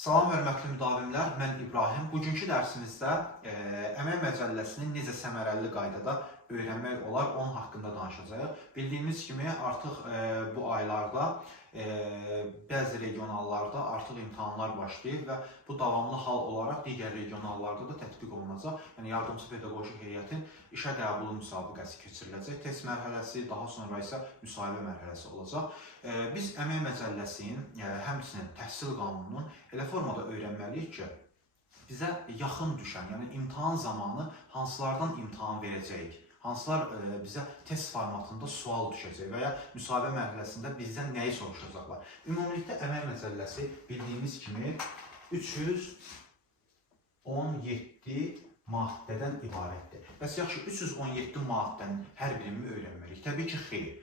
Salam hörmətli müdavimlər, mən İbrahim. Bugünkü dərsimizdə əmək məcəlləsini necə səmərəli qaydada öyrənmək olar, onun haqqında danışacağıq. Bildiyimiz kimi artıq bu aylarda bəzi regionallarda artıq imtahanlar başlayıb və bu davamlı hal olaraq digər regionallarda da tətbiq olunacaq. Yəni yardımçı pedaqoji heyətin işə qəbulu müsabiqəsi keçiriləcək. Test mərhələsi, daha sonra isə müsahibə mərhələsi olacaq. Biz əmək məcəlləsinin, həmçinin təhsil qanununun elə formada öyrənməliyik ki, bizə yaxın düşən, yəni imtahan zamanı hansılardan imtahan verəcəyik, hansılar bizə test formatında sual düşəcək və ya müsahibə mərhələsində bizdən nəyi soruşacaqlar. Ümumilikdə əmək məcəlləsi bildiyimiz kimi 317 maddədən ibarətdir. Bəs yaxşı, 317 maddənin hər birini öyrənməliyik? Təbii ki, xeyr.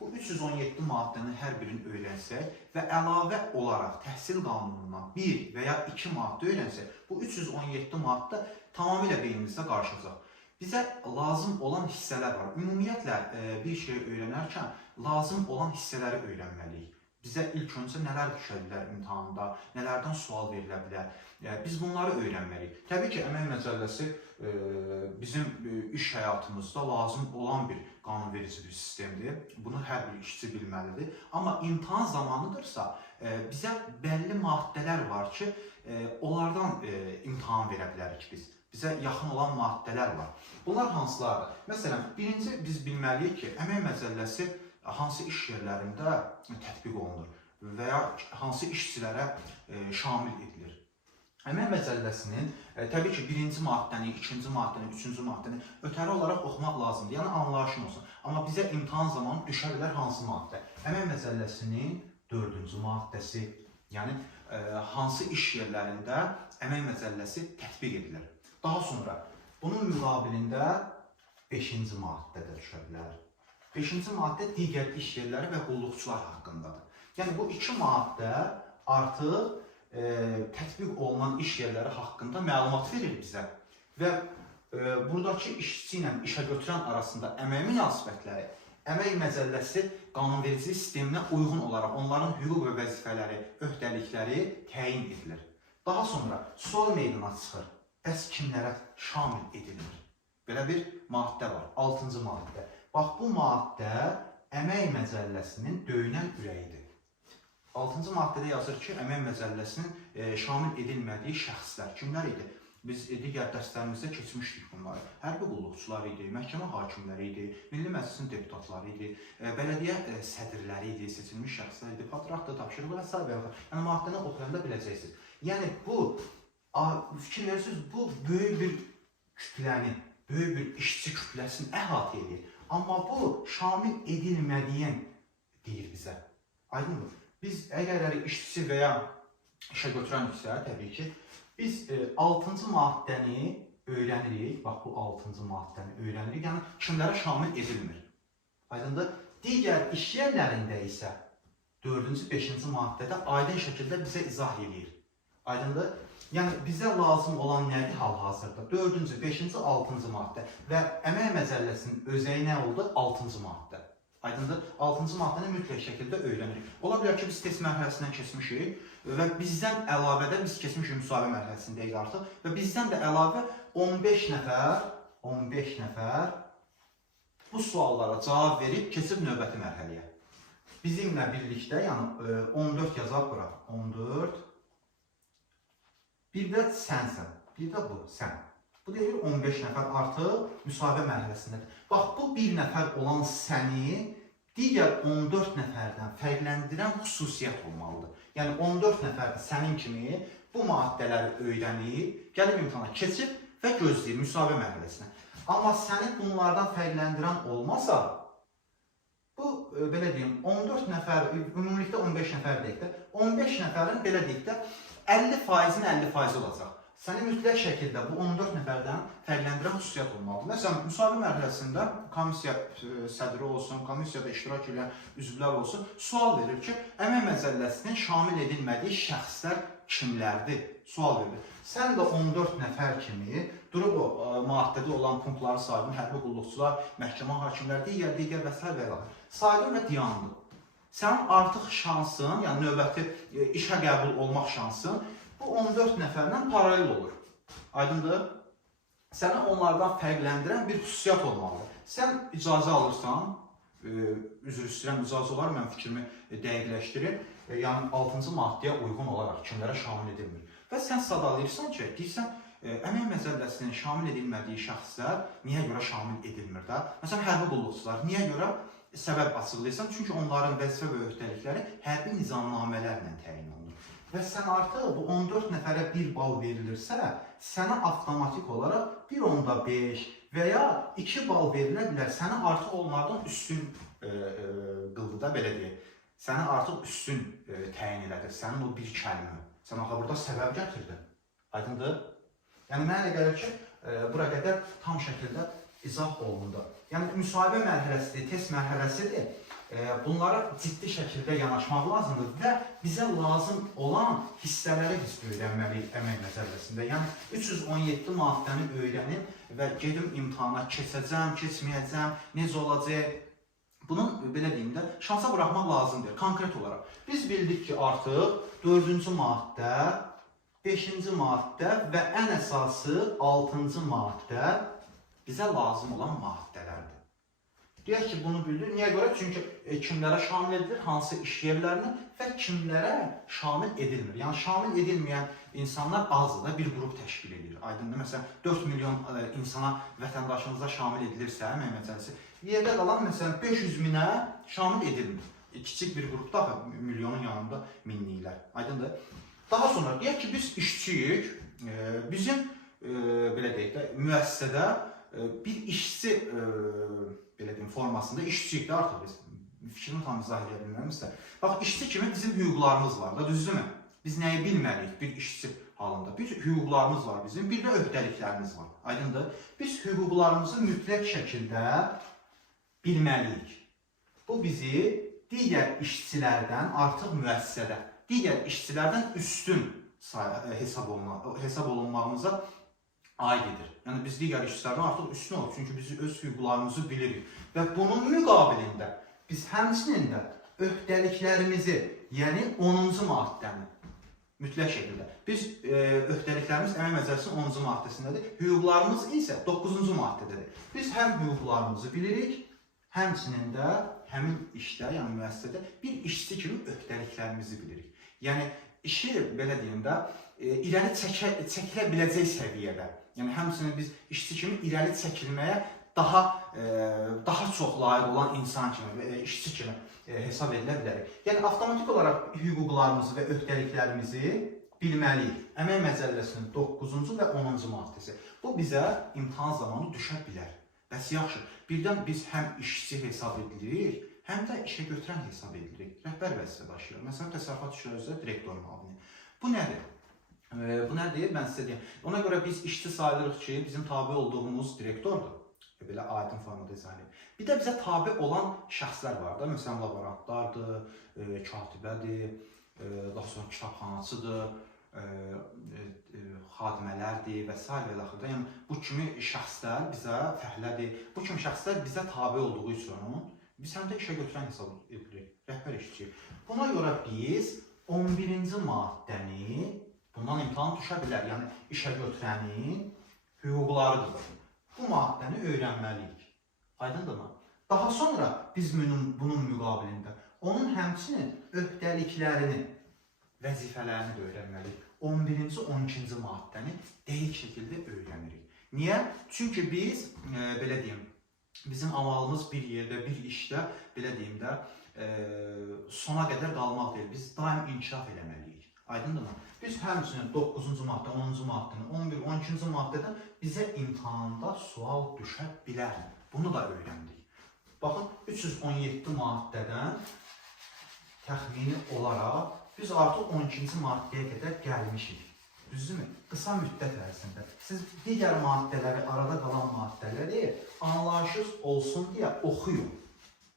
Bu 317 maddənin hər birini öyrənsək və əlavə olaraq təhsil qanunundan 1 və ya 2 maddə öyrənsək, bu 317 maddə tamamilə beynimizdə qarışacaq. Bizə lazım olan hissələr var. Ümumiyyətlə, bir şey öyrənərkən lazım olan hissələri öyrənməliyik. Bizə ilk öncə nələr düşə bilər imtahanda, nələrdən sual verilə bilər. Biz bunları öyrənməliyik. Təbii ki, əmək məcəlləsi bizim iş həyatımızda lazım olan bir qanunverici bir sistemdir. Bunu hər bir işçi bilməlidir. Amma imtahan zamanıdırsa, bizə bəlli maddələr var ki, onlardan imtahan verə bilərik biz. Bizə yaxın olan maddələr var. Bunlar hansılardır? Məsələn, birinci biz bilməliyik ki, əmək məcəlləsi hansı iş yerlərində tətbiq olunur və ya hansı işçilərə şamil edilir. Əmək məcəlləsinin təbii ki, birinci maddəni, ikinci maddəni, üçüncü maddəni ötəri olaraq oxumaq lazımdır. Yəni anlayışın olsun. Amma bizə imtahan zamanı düşə bilər hansı maddə? Əmək məcəlləsinin 4-cü maddəsi, yəni hansı iş yerlərində əmək məcəlləsi tətbiq edilir. Daha sonra bunun müqabilində 5-ci maddədə düşə bilər. 5-ci maddə digər iş yerləri və qulluqçular haqqındadır. Yəni bu iki maddə artıq tətbiq olunan iş yerləri haqqında məlumat verir bizə və buradakı işçi ilə işə götürən arasında əmək münasibətləri əmək məcəlləsi qanunvericilik sisteminə uyğun olaraq onların hüquq və vəzifələri, öhdəlikləri təyin edilir. Daha sonra sual meydana çıxır. Bəs kimlərə şamil edilir? Belə bir maddə var, 6-cı maddə. Bax, bu maddə əmək məcəlləsinin döyünən ürəyidir. 6-cı maddədə yazır ki, əmək məcəlləsinin şamil edilmədiyi şəxslər kimlər idi? Biz digər dərslərimizdə keçmişdik bunları. Hərbi qulluqçular idi, məhkəmə hakimləri idi, Milli Məclisin deputatları idi, bələdiyyə sədrləri idi, seçilmiş şəxslər idi, patraqda tapşırığı və s. Yəni, maddəni oxuyanda biləcəksiniz. Yəni, bu, fikir verirsiniz, bu böyük bir kütləni, böyük bir işçi kütləsini əhatə edir. Amma bu, şamil edilmədiyin deyir bizə. Aydındır. Biz əgər işçi və ya işə götürənliksə, təbii ki, biz 6-cı maddəni öyrənirik. Bax, bu 6-cı maddəni öyrənirik. Yəni, kimlərə şamil edilmir. Aydındır. Digər iş yerlərində isə 4-cü, 5-ci maddədə aydın şəkildə bizə izah edir. Aydındır. Yəni, bizə lazım olan nədir hal-hazırda? 4-cü, 5-ci, 6-cı maddə və əmək məcəlləsinin özəyi nə oldu? 6-cı maddə. Aydındır, 6-cı maddəni mütləq şəkildə öyrənirik. Ola bilər ki, biz test mərhələsindən keçmişik və bizdən əlavədə, biz keçmişik müsahibə mərhələsindəyik artıq və bizdən də əlavə 15 nəfər bu suallara cavab verib keçib növbəti mərhələyə. Bizimlə birlikdə, yəni 14 yazaq bura, 14, bir də sənsən, bir də bu, sən. Bu deyir 15 nəfər artıq müsahibə mərhələsindədir. Bax, bu bir nəfər olan səni digər 14 nəfərdən fərqləndirən xüsusiyyət olmalıdır. Yəni 14 nəfər sənin kimi bu maddələri öyrənib, gəlib imtahana keçib və gözləyir müsahibə mərhələsinə. Amma səni bunlardan fərqləndirən olmasa, bu, belə deyim, 14 nəfər, ümumilikdə 15 nəfər deyək də, 15 nəfərin, belə deyək də, 50%-in 50% olacaq. Səni mütləq şəkildə bu 14 nəfərdən fərqləndirən xüsusiyyət olmalıdır. Məsələn, müsahibə mərhələsində komissiya sədri olsun, komissiyada iştirak edən üzvlər olsun, sual verir ki, əmək məcəlləsinin şamil edilmədiyi şəxslər kimlərdir? Sual verilir. Sən də 14 nəfər kimi durub o maddədə olan punktları saydın, hərbi qulluqçular, məhkəmə hakimləri, digər və s. saydın və diyandın. Sənin artıq şansın, yəni növbəti işə qəbul olmaq şansın bu 14 nəfərlə paralel olur. Aydındır? Səni onlardan fərqləndirən bir xüsusiyyət olmalıdır. Sən icazə alırsan, üzr istəyirəm, icazə olar, mən fikrimi dəqiqləşdirim. Yəni 6-cı maddəyə uyğun olaraq kimlərə şamil edilmir. Və sən sadalayırsan ki, deyirsən, əmək məcəlləsinin şamil edilmədiyi şəxslər niyə görə şamil edilmir də? Məsələn, hərbi qulluqçular niyə görə? Səbəb açıqlayırsan, çünki onların vəzifə və öhdəlikləri hərbi nizamnamələrlə təyin olunur. Və sən artıq bu 14 nəfərə 1 bal verilirsə, sənə avtomatik olaraq 1.5 və ya 2 bal verilə bilər. Səni artıq onlardan üstün qıldı da, belə deyək. Səni artıq üstün təyin elədir. Sənin o bir kəlmə. Sən axı burada səbəb gətirdin. Aydındır? Yəni, mənə elə gəlir ki, bura qədər tam şəkildə izah olundu. Yəni, müsahibə mərhələsidir, test mərhələsidir. Bunlara ciddi şəkildə yanaşmaq lazımdır və bizə lazım olan hissələri biz öyrənməliyik əmək məcəlləsində. Yəni, 317 maddəni öyrənim və gedim imtahana keçəcəm, keçməyəcəm, necə olacaq? Bunun, belə deyim də, şansa buraxmaq lazımdır, konkret olaraq. Biz bildik ki, artıq 4-cü maddə, 5-ci maddə və ən əsası 6-cı maddə bizə lazım olan maddələrdir. Deyək ki, bunu bildir. Niyə görə? Çünki kimlərə şamil edilir, hansı iş yerlərinə və kimlərə şamil edilmir. Yəni, şamil edilməyən insanlar azdır da bir qrup təşkil edir. Aydındır, məsələn, 4 milyon insana, vətəndaşımıza şamil edilirsə, əmək məcəlləsi, yerdə qalan, məsələn, 500 minə şamil edilmir. Kiçik bir qrupda, milyonun yanında minliklər. Aydındır. Daha sonra, deyək ki, biz işçiyik, bizim, belə deyək də, müəssisədə bir işçi, belə deyim, formasında işçiyik də artıq biz. Fikrimi tam izah edə bilmirəmizsə. Bax, işçi kimi bizim hüquqlarımız var da, düzdürmü? Biz nəyi bilməliyik bir işçi halında? Bir hüquqlarımız var bizim, bir də öhdəliklərimiz var. Aydındır? Biz hüquqlarımızı mütləq şəkildə bilməliyik. Bu bizi digər işçilərdən artıq müəssisədə, digər işçilərdən üstün hesab olunmağımıza aid edir. Yəni, biz digər işçilərdən artıq üstün olur. Çünki biz öz hüquqlarımızı bilirik. Və bunun müqabilində biz həmçinin də öhdəliklərimizi, yəni 10-cu maddəni mütləq şəkildə. Biz öhdəliklərimiz əmək məcəlləsinin 10-cu maddəsindədir. Hüquqlarımız isə 9-cu maddədədir. Biz həm hüquqlarımızı bilirik, həmçinin də həmin işdə, yəni müəssisədə bir işçi kimi öhdəliklərimizi bilirik. Yəni, işi, belə deyim də, irəli çəkilə biləcək səviyyədə. Yəni, həmçinin biz işçi kimi irəli çəkilməyə daha çox layiq olan insan kimi, işçi kimi hesab edilə bilərik. Yəni, avtomatik olaraq hüquqlarımızı və öhdəliklərimizi bilməliyik. Əmək məcəlləsinin 9-cu və 10-cu maddəsi. Bu bizə imtahan zamanı düşə bilər. Bəs yaxşı, birdən biz həm işçi hesab edirik, həm də işə götürən hesab edirik. Rəhbər vəzifə daşıyır. Məsələn, təsərrüfat işləri üzrə direktor müavini. Bu nədir? Bu nədir? Mən sizə deyim. Ona görə biz işçi sayılırıq ki, bizim tabi olduğumuz direktordur. Belə aydın formada izah edeyim. Bir də bizə tabi olan şəxslər var da. Məsələn, laborantlardır, katibədir, daha sonra kitabxanaçıdır, xadimələrdir və s. və daxildə. Yəni, bu kimi şəxslər bizə fəhlədir. Bu kimi şəxslər bizə tabi olduğu üçün biz həm də işə götürən hesab edirik, rəhbər işçi. Buna görə biz 11-ci maddəni, bundan imtahan düşə bilər, yəni işə götürənin hüquqlarıdır. Bu maddəni öyrənməliyik. Aydındırmı? Daha sonra biz bunun müqabilində onun həmçinin öhdəliklərini, vəzifələrini də öyrənməliyik. 11-ci, 12-ci maddəni dəqiq şəkildə öyrənirik. Niyə? Çünki biz, belə deyim, bizim amalımız bir yerdə, bir işdə, belə deyim də, sona qədər qalmaq deyil. Biz daim inkişaf eləməliyik. Aydındırmı? Biz həmçinin 9-cu maddə, 10-cu maddəni, 11, 12-ci maddədən bizə imtahanda sual düşə bilər. Bunu da öyrəndik. Baxın, 317 maddədən təxmini olaraq biz artıq 12-ci maddəyə qədər gəlmişik. Düzdürmü? Qısa müddət ərzində. Siz digər maddələri, arada qalan maddələri anlayışınız olsun deyə oxuyun.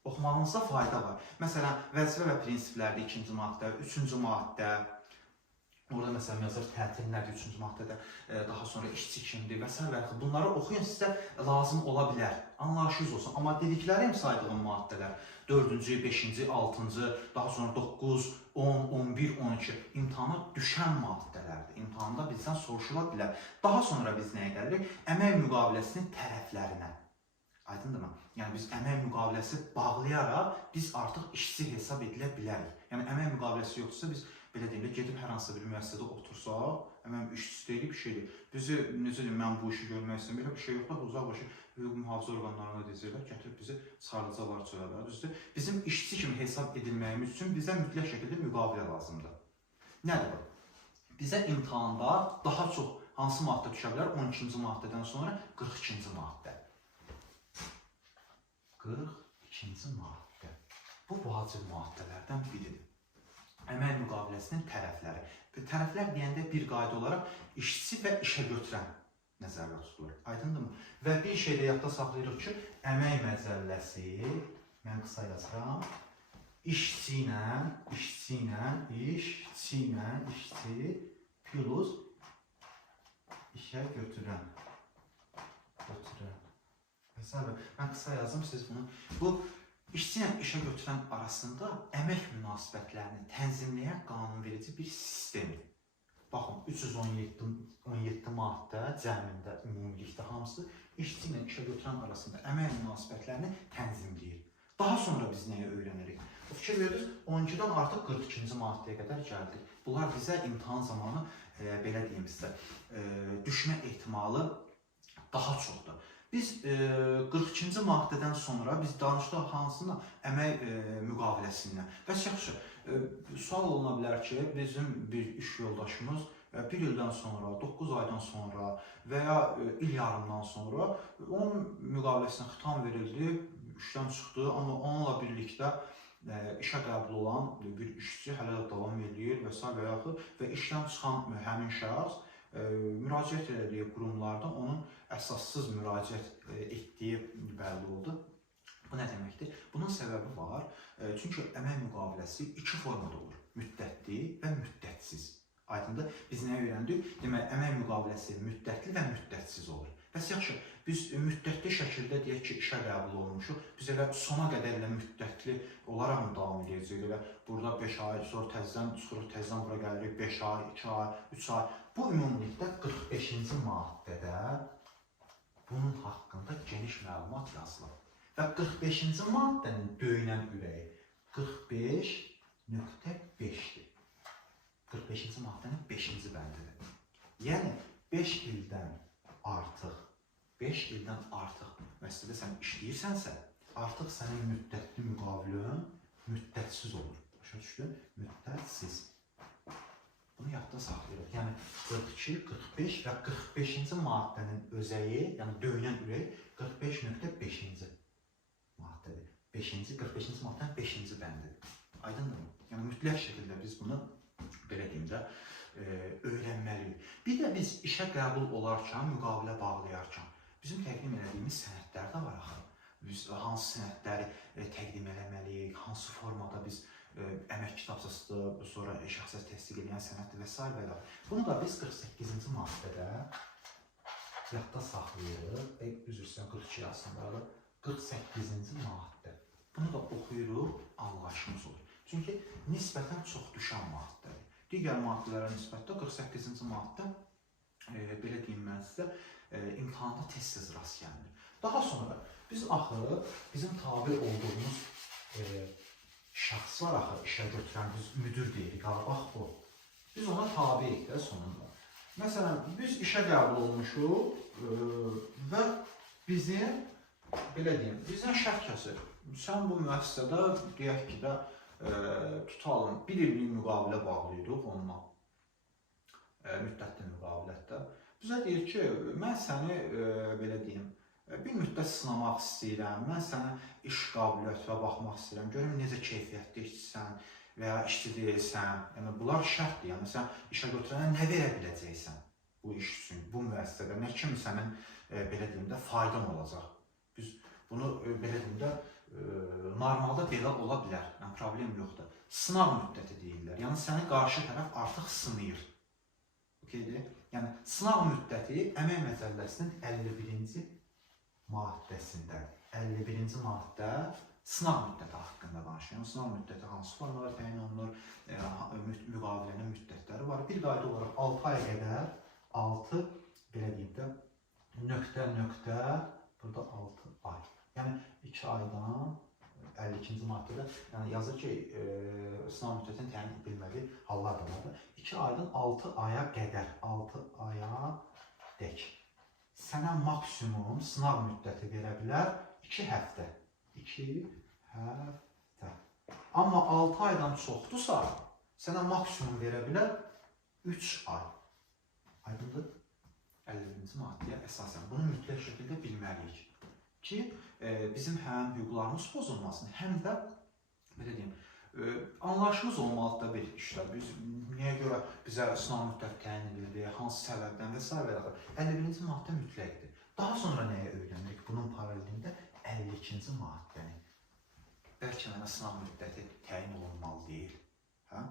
Oxumağınızda fayda var. Məsələn, vəzifə və prinsiplərdə 2-ci maddə, 3-cü maddə, Orada məsələn yazır tətil nədir 3-cü maddədə, daha sonra işçi kimdir və s. Bunları oxuyun, sizə lazım ola bilər. Anlayışınız olsun. Amma dediklərim saydığım maddələr 4-cü, 5-ci, 6-cı, daha sonra 9, 10, 11, 12 imtahana düşən maddələrdir. İmtahanda bizdən soruşula bilər. Daha sonra biz nəyə gəlirik? Əmək müqaviləsinin tərəflərinə. Aydındırmı? Yəni biz əmək müqaviləsi bağlayaraq biz artıq işçi hesab edilə bilərik. Yəni əmək müqaviləsi yoxdursa biz belə deyim də, gedib hər hansı bir müəssisədə otursaq, əməm işçisi deyil bir şeydir. Bizi, necə deyim, mən bu işi görmək istəyirəm, belə bir şey yoxdur, uzaqbaşı hüquq mühafizə orqanlarına deyəcəklər, gətirib bizi sarılacaqlar çölə. Düzdür? Bizim işçi kimi hesab edilməyimiz üçün bizə mütləq şəkildə müqavilə lazımdır. Nədir bu? Bizə imtahanda daha çox hansı maddə düşə bilər? 12-ci maddədən sonra 42-ci maddə. 42-ci maddə. Bu vacib maddələrdən biridir. Əmək müqaviləsinin tərəfləri. Tərəflər deyəndə bir qayda olaraq işçi və işə götürən nəzərdə tutulur. Aydındırmı? Və bir şeydə yadda saxlayırıq ki, əmək məcəlləsi, mən qısa yazıram, işçi plus işə götürən. Məsələn, mən qısa yazım, siz bunu. Bu, İşçi ilə işə götürən arasında əmək münasibətlərini tənzimləyən qanunverici bir sistemdir. Baxın, 317 maddə cəmində ümumilikdə hamısı işçi ilə işə götürən arasında əmək münasibətlərini tənzimləyir. Daha sonra biz nəyə öyrənirik? Fikir verirsiniz, 12-dən artıq 42-ci maddəyə qədər gəldik. Bunlar bizə imtahan zamanı, belə deyim sizə, düşmə ehtimalı daha çoxdur. Biz 42-ci maddədən sonra biz danışdıq hansına əmək müqaviləsindən. Bəs yaxşı, sual oluna bilər ki, bizim bir iş yoldaşımız 1 ildən sonra, 9 aydan sonra və ya il yarımdan sonra onun müqaviləsinə xitam verildi, işdən çıxdı, amma onunla birlikdə işə qəbul olan bir işçi hələ də davam edir və s. və yaxud və işdən çıxan həmin şəxs müraciət etdiyi qurumlarda onun əsassız müraciət etdiyi bəlli oldu. Bu nə deməkdir? Bunun səbəbi var. Çünki əmək müqaviləsi iki formada olur. Müddətli və müddətsiz. Aydındır? Biz nə öyrəndik? Demək, əmək müqaviləsi müddətli və müddətsiz olur. Bəs yaxşı, biz müddətli şəkildə deyək ki, işə qəbul olmuşuq. Biz elə sona qədər elə müddətli olaraq mı davam edəcəyik? Elə burada 5 ay, sonra təzədən çıxırıq, təzədən bura gəlirik 5 ay, 2 ay, 3 ay. Bu ümumilikdə 45-ci maddədə bunun haqqında geniş məlumat yazılır. Və 45-ci maddənin döyünən ürəyi 45.5-dir. 45-ci maddənin 5-ci bəndidir. Yəni 5 ildən artıq məsələdə sən işləyirsənsə, artıq sənin müddətli müqavilən müddətsiz olur. Başa düşdün? Müddətsiz. Bunu yadda saxlayırıq. Yəni 42, 45 və 45-ci maddənin özəyi, yəni döyünən ürək 45.5-ci maddədir. 45-ci maddənin 5-ci bəndidir. Aydındırmı? Yəni mütləq şəkildə biz bunu belə deyim də öyrənməliyik. Bir də biz işə qəbul olarkən, müqavilə bağlayarkən bizim təqdim etdiyimiz sənədlər də var axı. Biz hansı sənədləri təqdim etməliyik, hansı formada biz əmək kitabçasıdır, sonra şəxsiyyət təsdiq edən sənəddir və s. və bunu da biz 48-ci maddədə yadda saxlayırıq. Üzr istəyirəm, 42 yazsınlar. 48-ci maddə. Bunu da oxuyuruq, anlayışımız olur. Çünki nisbətən çox düşən maddədir. Digər maddələrə nisbətdə 48-ci maddə, belə deyim mən sizə, imtahanda tez-tez rast gəlinir. Daha sonra biz axı, bizim tabi olduğumuz şəxs var axı, işə götürən, biz müdür deyirik, bax o. Biz ona tabiyik də sonunda. Məsələn, biz işə qəbul olmuşuq və bizim, belə deyim, bizdən şərt kəsir. Sən bu müəssisədə, deyək ki də, tutalım, bir illik müqavilə bağlayırıq onunla, müddətli müqavilətdə. Bizə deyir ki, mən səni, belə deyim, bir müddət sınamaq istəyirəm, mən sənə iş qabiliyyətinə baxmaq istəyirəm, görüm necə keyfiyyətli işçisən və ya işçi deyilsən. Yəni, bunlar şərtdir, yəni sən işə götürənə nə verə biləcəksən bu iş üçün, bu müəssisədə, nə kimi sənin, belə deyim də, faydan olacaq. Biz bunu, belə deyim də, normalda belə ola bilər, yəni problem yoxdur. Sınaq müddəti deyirlər, yəni səni qarşı tərəf artıq sınayır. Okeydir? Yəni sınaq müddəti əmək məcəlləsinin 51-ci maddəsində 51-ci maddə sınaq müddəti haqqında danışır. Yəni sınaq müddəti hansı formada təyin olunur, müqavilənin müddətləri var. Bir qayda olaraq 6 aya qədər 6 belə deyim də nöqtə burada 6 ay. Yəni 2 aydan 52-ci maddədə yəni yazır ki, sınaq müddətinin təyin edilmədiyi hallar da var. 2 aydan 6 aya qədər 6 aya dək sənə maksimum sınaq müddəti verə bilər 2 həftə. 2 həftə. Amma 6 aydan çoxdursa, sənə maksimum verə bilər 3 ay. Aydındır? 51-ci maddəyə əsasən bunu mütləq şəkildə bilməliyik ki, bizim həm hüquqlarımız pozulmasın, həm də belə deyim, anlayışımız olmalıdır da bir işdə. Biz niyə görə bizə sınaq müddəti təyin edildi, hansı səbəbdən və s. 51-ci maddə mütləqdir. Daha sonra nəyə öyrənirik? Bunun paralelində 52-ci maddəni. Bəlkə mənə sınaq müddəti təyin olunmalı deyil. Hə?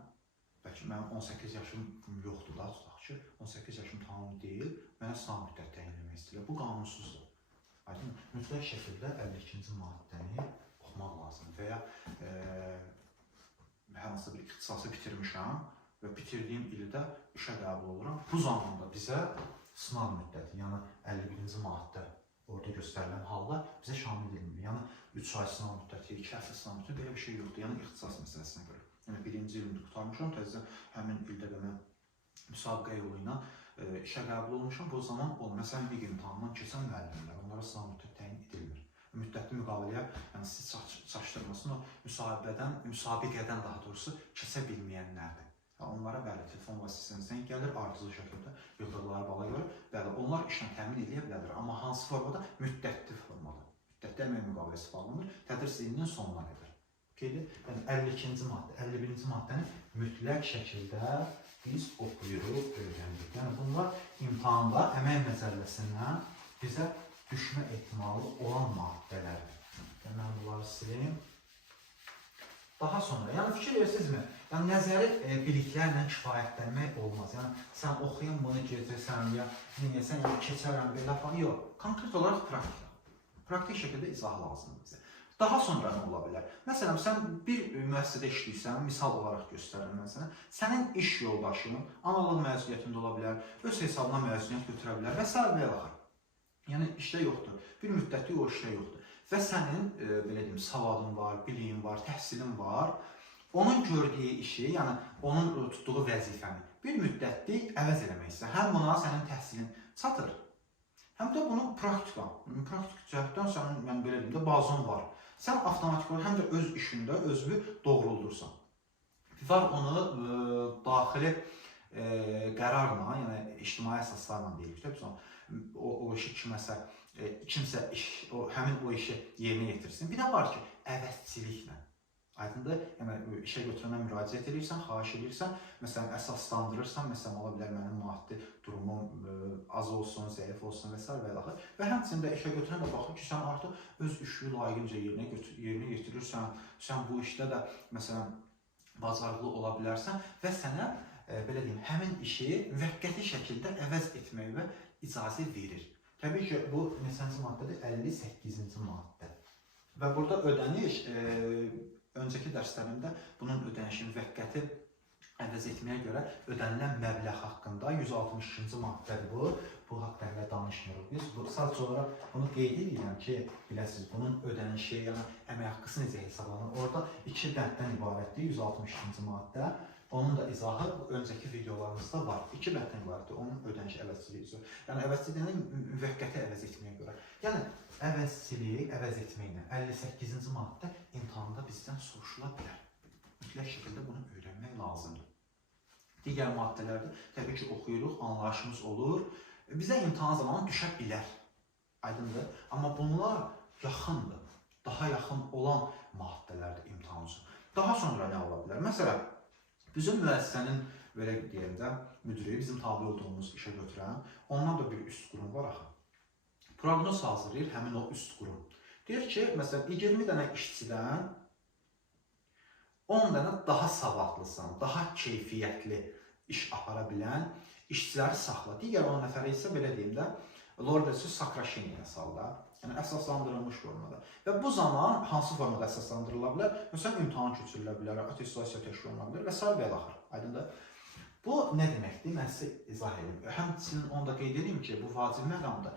Bəlkə mənim 18 yaşım yoxdur da, tutaq ki, 18 yaşım tamam deyil, mənə sınaq müddəti təyin etmək istəyirlər. Bu qanunsuzdur. Aydın, mütləq şəkildə 52-ci maddəni oxumaq lazımdır və ya hər hansı bir ixtisası bitirmişəm və bitirdiyim ildə işə qəbul oluram. Bu zamanda bizə sınaq müddəti, yəni 51-ci maddə orada göstərilən halda bizə şamil edilmir. Yəni 3 ay sınaq müddəti, 2 həftə sınaq müddəti belə bir şey yoxdur. Yəni ixtisas məsələsinə görə. Yəni birinci ilimi qurtarmışam, təzə həmin ildə də mən müsabiqə yolu ilə işə qəbul olmuşam. Bu zaman o məsələn bir imtahandan keçən müəllimlər, onlara sınaq müddəti təyin edilmir. Müddətli müqaviləyə, yəni sizi çaşdırmasın, o müsabiqədən daha doğrusu keçə bilməyənlərdir. Onlara bəli, telefon vasitəsindən gəlir, ardıcıl şəkildə yığdırıları bala görə, bəli, onlar işlə təmin edə bilərlər. Amma hansı formada? Müddətli formada. Müddətli əmək müqaviləsi bağlanır, tədris ilinin sonuna qədər. Yəni 52-ci maddə, 51-ci maddəni mütləq şəkildə biz oxuyuruq, öyrənirik. Yəni bunlar imtahanda əmək məcəlləsindən bizə düşmə ehtimalı olan maddələrdir. Yəni mən bunları silim. Daha sonra, yəni fikir verirsinizmi? Yəni nəzəri biliklərlə kifayətlənmək olmaz. Yəni sən oxuyun bunu gecəsən ya neyəsən, yəni keçərəm belə falan. Yox, konkret olaraq praktika. Praktik şəkildə izah lazımdır bizə. Daha sonra nə ola bilər? Məsələn, sən bir müəssisədə işləyirsən, misal olaraq göstərirəm mən sənə. Sənin iş yoldaşın analıq məsuliyyətində ola bilər, öz hesabına məsuliyyət götürə bilər və s. və ilaxır. Yəni işdə yoxdur, bir müddətli o işdə yoxdur. Və sənin, belə deyim, savadın var, biliyin var, təhsilin var. Onun gördüyü işi, yəni onun tutduğu vəzifəni bir müddətli əvəz eləməksə, həm buna sənin təhsilin çatır, həm də bunun praktik cəhətdən sənin, mən belə deyim də, bazın var. Sən avtomatik olaraq həm də öz işində özünü doğruldursan. Var onu daxili qərarla, yəni ictimai əsaslarla deyirik də, o işi kimsə həmin o işi yerinə yetirsin. Bir də var ki, əvəzçiliklə. Aydındır, yəni işə götürəndən müraciət edirsən, xahiş edirsən, məsələn, əsaslandırırsan, məsələn, ola bilər mənim maddi durumum az olsun, zəif olsun və s. və ilaxır. Və həmçində işə götürən də baxır ki, sən artıq öz işini layiqincə yerinə yetirirsən, sən bu işdə də, məsələn, bacarıqlı ola bilərsən və sənə, belə deyim, həmin işi müvəqqəti şəkildə əvəz etməyə icazə verir. Təbii ki, bu neçənci maddədir? 58-ci maddə. Və burada ödəniş, öncəki dərslərimdə bunun ödənişini müvəqqəti əvəz etməyə görə ödənilən məbləğ haqqında 162-ci maddədir bu. Bu haqda hələ danışmırıq biz. Sadəcə olaraq bunu qeyd edirəm ki, biləsiniz, bunun ödənişi, yəni əmək haqqısı necə hesablanır? Orada 2 bənddən ibarətdir, 162-ci maddə. Onun da izahı öncəki videolarımızda var. 2 bənddən ibarətdir, onun ödənişi əvəzçiliyi üzrə. Yəni əvəzçiliyi müvəqqəti əvəz etməyə görə. Yəni əvəzçiliyi əvəz etməklə 58-ci maddə imtahanda bizdən soruşula bilər. Mütləq şəkildə bunu öyrənmək lazımdır. Digər maddələrdə təbii ki, oxuyuruq, anlayışımız olur. Bizə imtahan zamanı düşə bilər. Aydındır. Amma bunlar yaxındır. Daha yaxın olan maddələrdir imtahan üçün. Daha sonra nə ola bilər? Məsələn, bizim müəssisənin, belə deyək də, müdiri, bizim tabi olduğumuz işə götürən, ondan da bir üst qurum var axı. Proqnoz hazırlayır həmin o üst qurum. Deyir ki, məsələn, 20 dənə işçidən 10 dənə daha savadlısan, daha keyfiyyətli iş apara bilən işçiləri saxla. Digər 10 nəfəri isə belə deyim də, Lorbertsi sakrasheniya sal da. Yəni əsaslandırılmış formada. Və bu zaman hansı formada əsaslandırıla bilər? Məsələn, imtahan keçirilə bilər, attestasiya təşkil oluna bilər və s. və ilaxır. Aydındır? Bu nə deməkdir? Mən sizə izah edeyim. Həmçinin onu da qeyd edeyim ki, bu vacib məqamdır.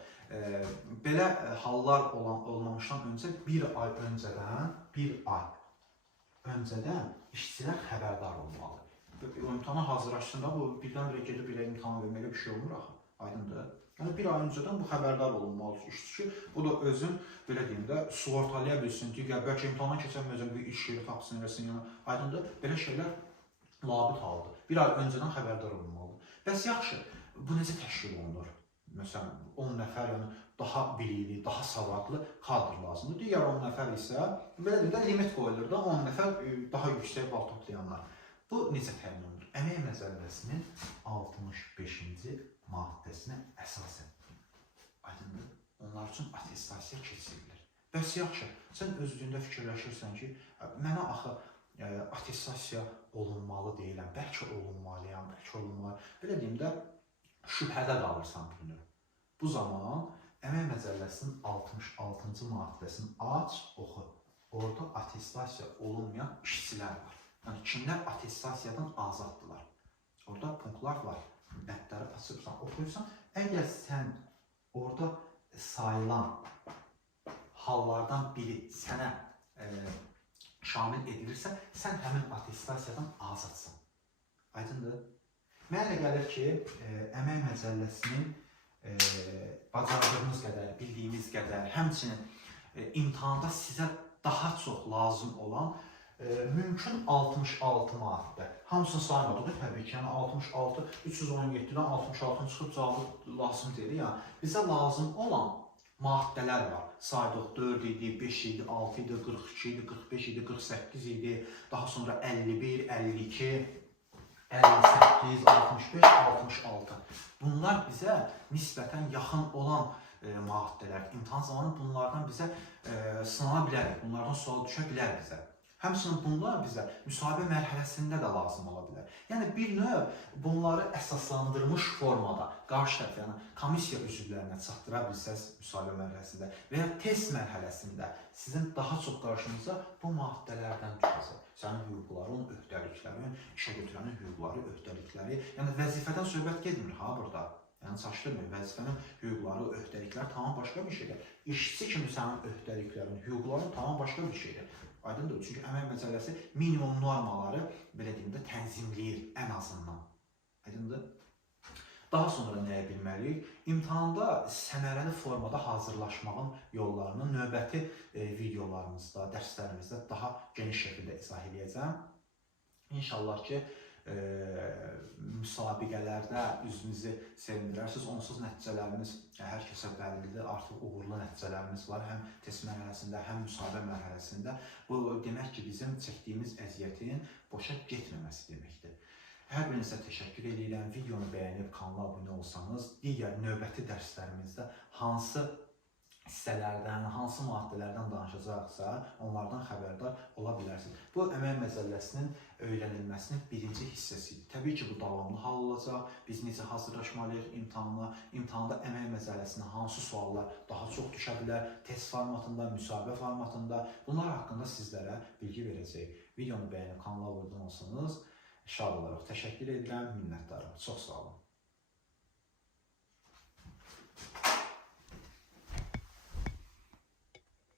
Belə hallar olmamışdan öncə bir ay öncədən işçilər xəbərdar olmalı. İmtahana hazırlaşsında bu birdən-birə gedib belə imtahan verməyə bir şey olmur axı. Aydındır? Yəni bir ay öncədən bu xəbərdar olunmalıdır işçi ki, bu da özün belə deyim də sığortalaya bilsin, digər bəlkə imtahandan keçənməyəcək bir iş yeri tapsın eləsin. Yəni aydındır? Belə şeylər labüd haldır. Bir ay öncədən xəbərdar olunmalıdır. Bəs yaxşı, bu necə təşkil olunur? Məsələn, 10 nəfər, yəni daha bilikli, daha savadlı kadr lazımdır. Digər 10 nəfər isə belə deyim də limit qoyulur da 10 nəfər daha yüksək bal toplayanlar. Bu necə təmin olunur? Əmək Məcəlləsinin 65-ci maddəsinə əsasən. Aydındır? Onlar üçün attestasiya keçirilir. Bəs yaxşı, sən özlüyündə fikirləşirsən ki, mənə axı attestasiya olunmalı deyiləm, bəlkə olunmalıyam, bəlkə olunmalı. Belə deyim də, şübhədə qalırsan bunu. Bu zaman Əmək Məcəlləsinin 66-cı maddəsini aç, oxu. Orada attestasiya olunmayan işçilər var. Yəni, kimlər attestasiyadan azaddılar. Orada punktlar var. Mətləri açırsan, oxuyursan. Əgər sən orada sayılan hallardan biri sənə şamil edilirsə, sən həmin attestasiyadan azadsan. Aydındır? Mənə elə gəlir ki, Əmək Məcəlləsinin bacardığımız qədər, bildiyimiz qədər, həmçinin imtahanda sizə daha çox lazım olan mümkün 66 maddə. Hamısını saymadıq təbii ki, yəni 66, 317-dən 66-ın çıxıb cavabı lazım deyil. Yəni, bizə lazım olan maddələr var. Saydıq 4 idi, 5 idi, 6 idi, 42 idi, 45 idi, 48 idi, daha sonra 51, 52, 58, 65, 66. Bunlar bizə nisbətən yaxın olan maddələr. İmtahan zamanı bunlardan bizə sınana bilərik, bunlardan sual düşə bilər bizə. Həmçinin bunlar bizə müsahibə mərhələsində də lazım ola bilər. Yəni bir növ bunları əsaslandırılmış formada qarşı tərəf, yəni komissiya üzvlərinə çatdıra bilsəz müsahibə mərhələsində və ya test mərhələsində sizin daha çox qarşınıza bu maddələrdən düşəcək. Sənin hüquqların, öhdəliklərin, işə götürənin hüquqları, öhdəlikləri, yəni vəzifədən söhbət getmir ha burada. Yəni çaşdırmayın, vəzifənin hüquqları, öhdəlikləri tamam başqa bir şeydir. İşçi kimi sənin öhdəliklərin, hüquqların tamam başqa bir şeydir. Aydındır? Çünki Əmək Məcəlləsi minimum normaları belə deyim də tənzimləyir ən azından. Aydındır? Daha sonra nəyə bilməliyik? İmtahanda səmərəli formada hazırlaşmağın yollarını növbəti videolarımızda, dərslərimizdə daha geniş şəkildə izah edəcəm. İnşallah ki, müsabiqələrdə üzünüzü sevindirərsiniz. Onsuz nəticələrimiz hər kəsə bəllidir. Artıq uğurlu nəticələrimiz var. Həm test mərhələsində, həm müsahibə mərhələsində. Bu demək ki, bizim çəkdiyimiz əziyyətin boşa getməməsi deməkdir. Hər birinizə təşəkkür edirəm. Videonu bəyənib kanala abunə olsanız, digər növbəti dərslərimizdə hansı hissələrdən, hansı maddələrdən danışacaqsa, onlardan xəbərdar ola bilərsiniz. Bu, Əmək Məcəlləsinin öyrənilməsinin birinci hissəsidir. Təbii ki, bu davamlı hal olacaq. Biz necə hazırlaşmalıyıq imtahana, imtahanda Əmək Məcəlləsində hansı suallar daha çox düşə bilər, test formatında, müsahibə formatında. Bunlar haqqında sizlərə bilgi verəcək. Videonu bəyənib kanala abunə olsanız, şad olaraq təşəkkür edirəm, minnətdarım. Çox sağ olun.